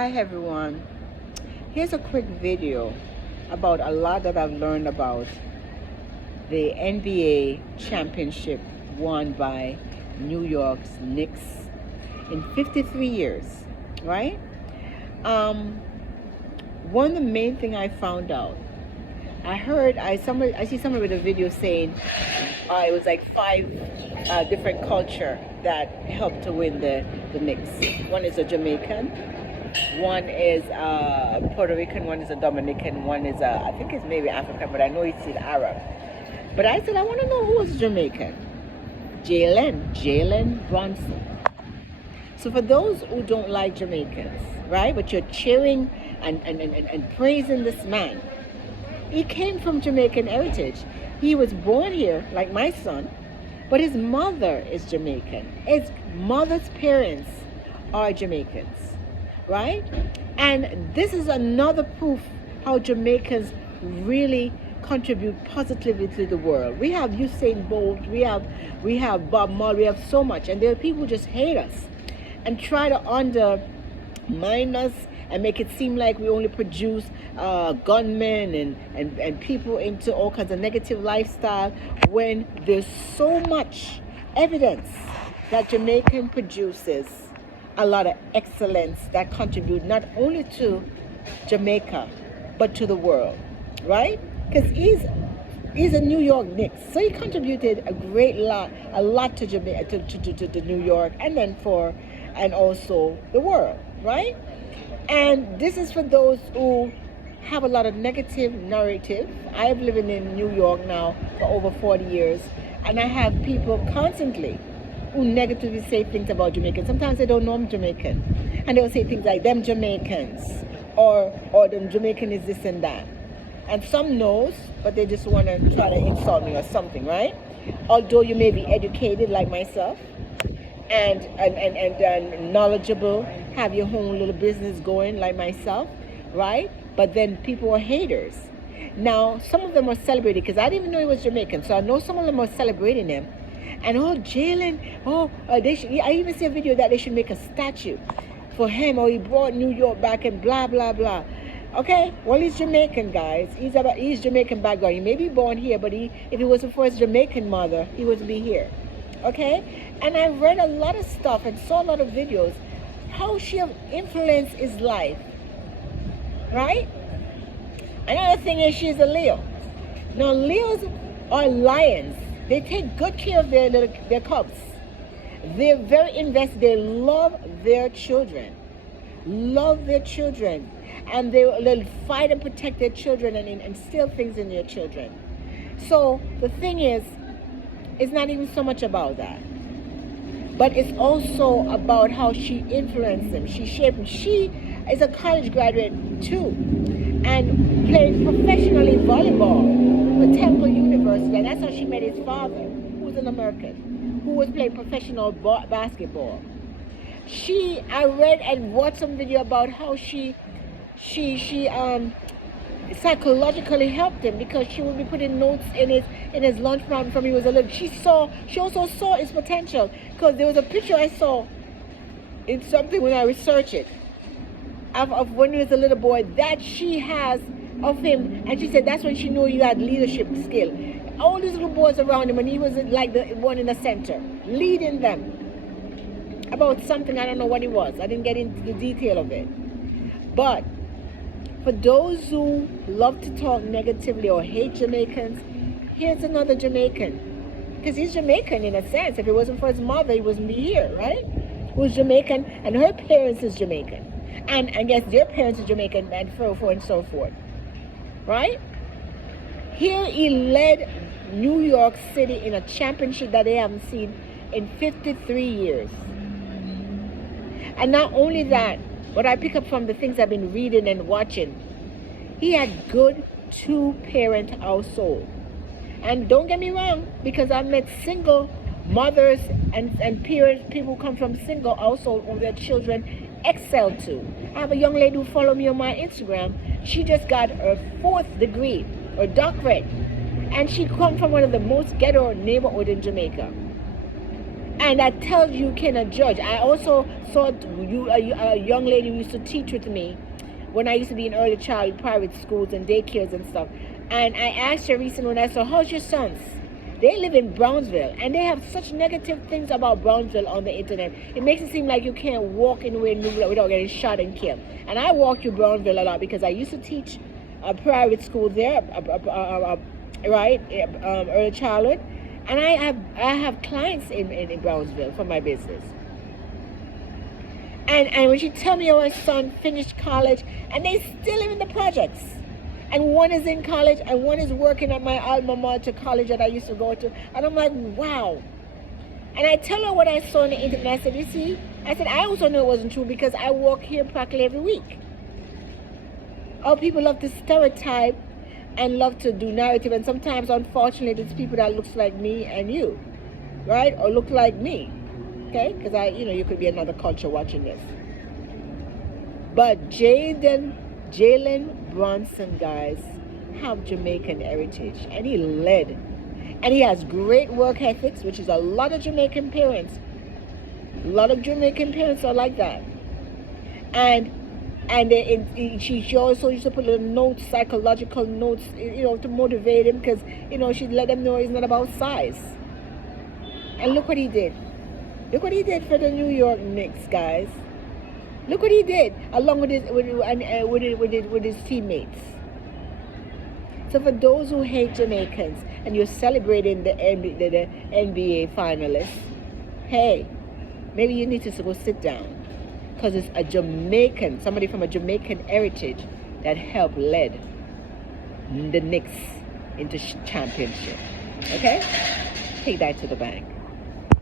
Hi everyone. Here's a quick video about a lot that I've learned about the NBA championship won by New York's Knicks in 53 years, right? Um, One of the main thing I found out, I see somebody with a video saying it was like five different culture that helped to win the Knicks. One is a Jamaican, one is a Puerto Rican, one is a Dominican, one is I think it's maybe African, but I know it's Arab. But I said I want to know who was Jamaican. Jalen Brunson. So for those who don't like Jamaicans, right, but you're cheering and praising this man, he came from Jamaican heritage. He was born here, like my son, but his mother is Jamaican. His mother's parents are Jamaicans, right? And this is another proof how Jamaicans really contribute positively to the world. We have Usain Bolt, we have Bob Marley, we have so much, and there are people who just hate us and try to undermine us and make it seem like we only produce gunmen and people into all kinds of negative lifestyle, when there's so much evidence that Jamaican produces a lot of excellence that contribute not only to Jamaica but to the world, right? Because he's a New York Knicks, so he contributed a lot to Jamaica, to New York, and also the world, right? And this is for those who have a lot of negative narrative. I've lived in New York now for over 40 years, and I have people constantly who negatively say things about Jamaicans. Sometimes they don't know I'm Jamaican, and they'll say things like them Jamaicans, or them Jamaican is this and that. And some knows, but they just want to try to insult me or something, right? Although you may be educated like myself, and knowledgeable, have your own little business going like myself, right? But then people are haters. Now, some of them are celebrating, because I didn't even know he was Jamaican, so I know some of them are celebrating him. And Jalen, I even see a video that they should make a statue for him, or he brought New York back and blah, blah, blah. Okay, well, he's Jamaican, guys. He's Jamaican background. He may be born here, but if he wasn't for his Jamaican mother, he wouldn't be here. Okay, and I read a lot of stuff and saw a lot of videos how she have influenced his life, right? Another thing is she's a Leo. Now Leos are lions. They take good care of their cubs. They're very invested. They love their children, and they'll fight and protect their children and instill things in their children. So the thing is, it's not even so much about that, but it's also about how she influenced him. She shaped him. She is a college graduate too, and played professionally volleyball for Temple University. And that's how she met his father, who's an American, who was playing professional basketball. I read and watched some video about how she psychologically helped him, because she would be putting notes in his lunch from he was a little. She also saw his potential, because there was a picture I saw in something when I researched it of when he was a little boy that she has of him, and she said that's when she knew he had leadership skill. All these little boys around him, and he was like the one in the center, leading them about something. I don't know what it was. I didn't get into the detail of it, but for those who love to talk negatively or hate Jamaicans, here's another Jamaican. Because he's Jamaican in a sense. If it wasn't for his mother, he wouldn't be here, right? Who's Jamaican, and her parents is Jamaican. And I guess their parents are Jamaican, and so forth and so forth. Right? Here he led New York City in a championship that they haven't seen in 53 years. And not only that, what I pick up from the things I've been reading and watching, he had good two-parent household. And don't get me wrong, because I've met single mothers and parents, people who come from single household where their children excel too. I have a young lady who follow me on my Instagram. She just got her 4th degree or doctorate, and she come from one of the most ghetto neighborhood in Jamaica. And that tells you cannot judge. I also saw a young lady who used to teach with me when I used to be in early child private schools and daycares and stuff. And I asked her recently when I said, how's your sons? They live in Brownsville, and they have such negative things about Brownsville on the internet. It makes it seem like you can't walk anywhere without getting shot and killed. And I walk through Brownsville a lot because I used to teach a private school there, right, early childhood. And I have clients in Brownsville for my business. And when she tell me how her son finished college, and they still live in the projects. And one is in college, and one is working at my alma mater college that I used to go to. And I'm like, wow. And I tell her what I saw on the internet. I said, you see? I said, I also know it wasn't true because I walk here practically every week. Our people love to stereotype and love to do narrative. And sometimes, unfortunately, it's people that looks like me and you, right? Or look like me, okay? Because you could be another culture watching this. But Jalen Brunson, guys, have Jamaican heritage, and he led, and he has great work ethics, which is a lot of Jamaican parents. A lot of Jamaican parents are like that, and she also used to put little notes, psychological notes, to motivate him, because she'd let them know it's not about size. And look what he did. Look what he did for the New York Knicks, guys. Look what he did, along with his teammates. So for those who hate Jamaicans and you're celebrating the NBA finalists, hey, maybe you need to go sit down, because it's a Jamaican, somebody from a Jamaican heritage that helped lead the Knicks into championship. Okay, take that to the bank.